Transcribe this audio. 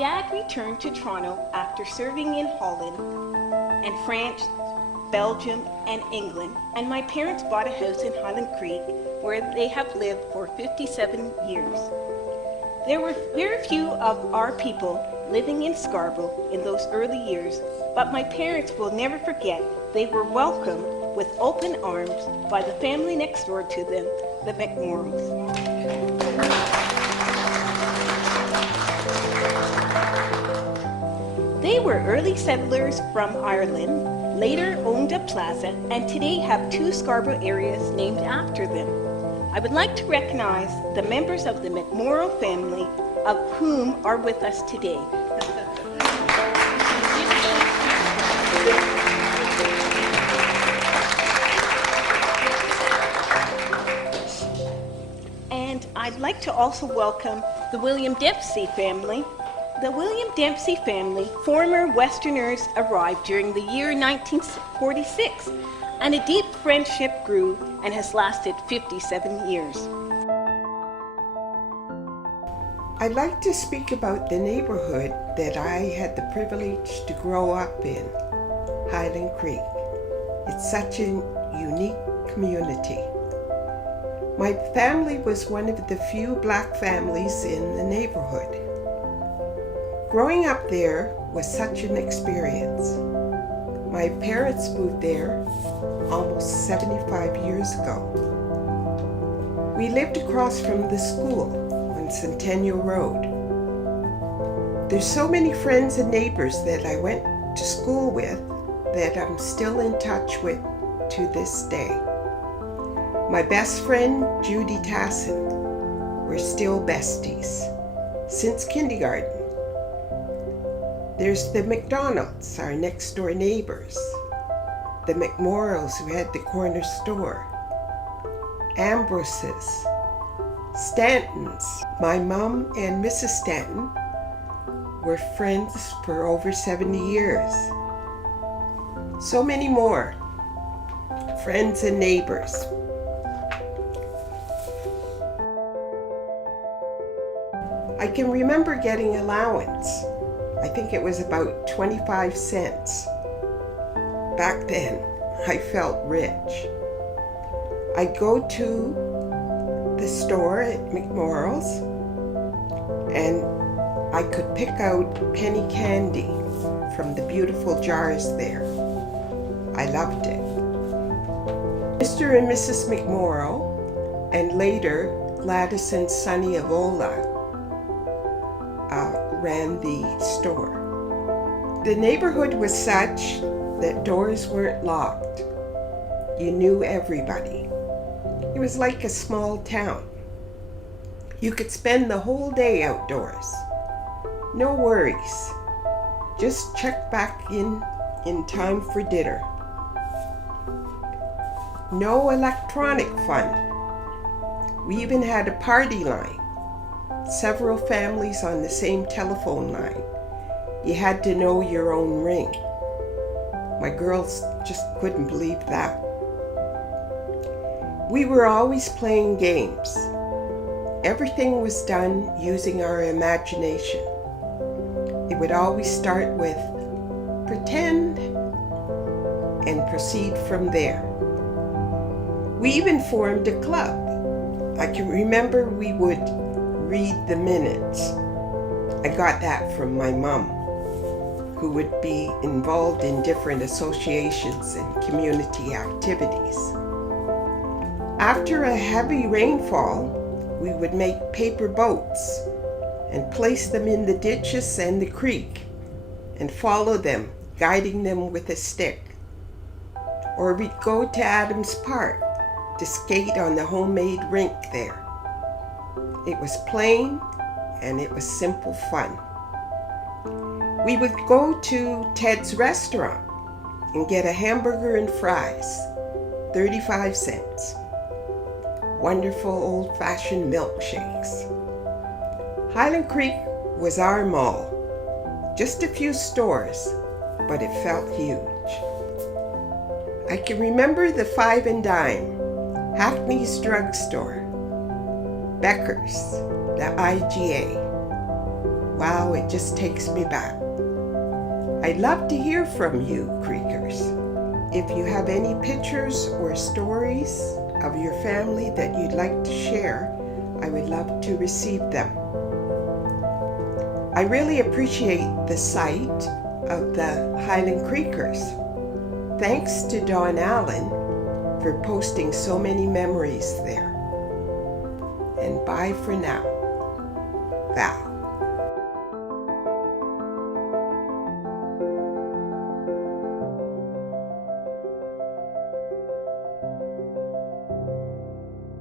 Dad returned to Toronto after serving in Holland and France, Belgium, and England, and my parents bought a house in Highland Creek where they have lived for 57 years. There were very few of our people living in Scarborough in those early years, but my parents will never forget they were welcomed with open arms by the family next door to them, the McMorrows. They were early settlers from Ireland, later owned a plaza, and today have 2 Scarborough areas named after them. I would like to recognize the members of the McMorrow family, of whom are with us today. And I'd like to also welcome the William Dempsey family. The William Dempsey family, former Westerners, arrived during the year 1946, and a deep friendship grew and has lasted 57 years. I'd like to speak about the neighborhood that I had the privilege to grow up in, Highland Creek. It's such a unique community. My family was one of the few black families in the neighborhood. Growing up there was such an experience. My parents moved there almost 75 years ago. We lived across from the school on Centennial Road. There's so many friends and neighbors that I went to school with that I'm still in touch with to this day. My best friend, Judy Tassin, we're still besties since kindergarten. There's the McDonalds, our next door neighbors, the McMorrows who had the corner store, Ambrose's, Stanton's. My mom and Mrs. Stanton were friends for over 70 years. So many more friends and neighbors. I can remember getting allowance. I think it was about 25 cents. Back then, I felt rich. I'd go to the store at McMorrow's and I could pick out penny candy from the beautiful jars there. I loved it. Mr. and Mrs. McMorrow, and later Gladys and Sonny Avola, ran the store. The neighborhood was such that doors weren't locked. You knew everybody. It was like a small town. You could spend the whole day outdoors. No worries. Just check back in time for dinner. No electronic fun. We even had a party line. Several families on the same telephone line. You had to know your own ring. My girls just couldn't believe that. We were always playing games. Everything was done using our imagination. It would always start with pretend and proceed from there. We even formed a club. I can remember we would read the minutes. I got that from my mom, who would be involved in different associations and community activities. After a heavy rainfall, we would make paper boats and place them in the ditches and the creek and follow them, guiding them with a stick. Or we'd go to Adams Park to skate on the homemade rink there. It was plain and it was simple fun. We would go to Ted's restaurant and get a hamburger and fries, 35 cents. Wonderful old-fashioned milkshakes. Highland Creek was our mall. Just a few stores, but it felt huge. I can remember the Five and Dime, Hackney's drugstore, Becker's, the IGA. wow, it just takes me back. I'd love to hear from you, Creekers. If you have any pictures or stories of your family that you'd like to share, I would love to receive them. I really appreciate the sight of the Highland Creekers. Thanks to Don Allen for posting so many memories there. And bye for now. Val.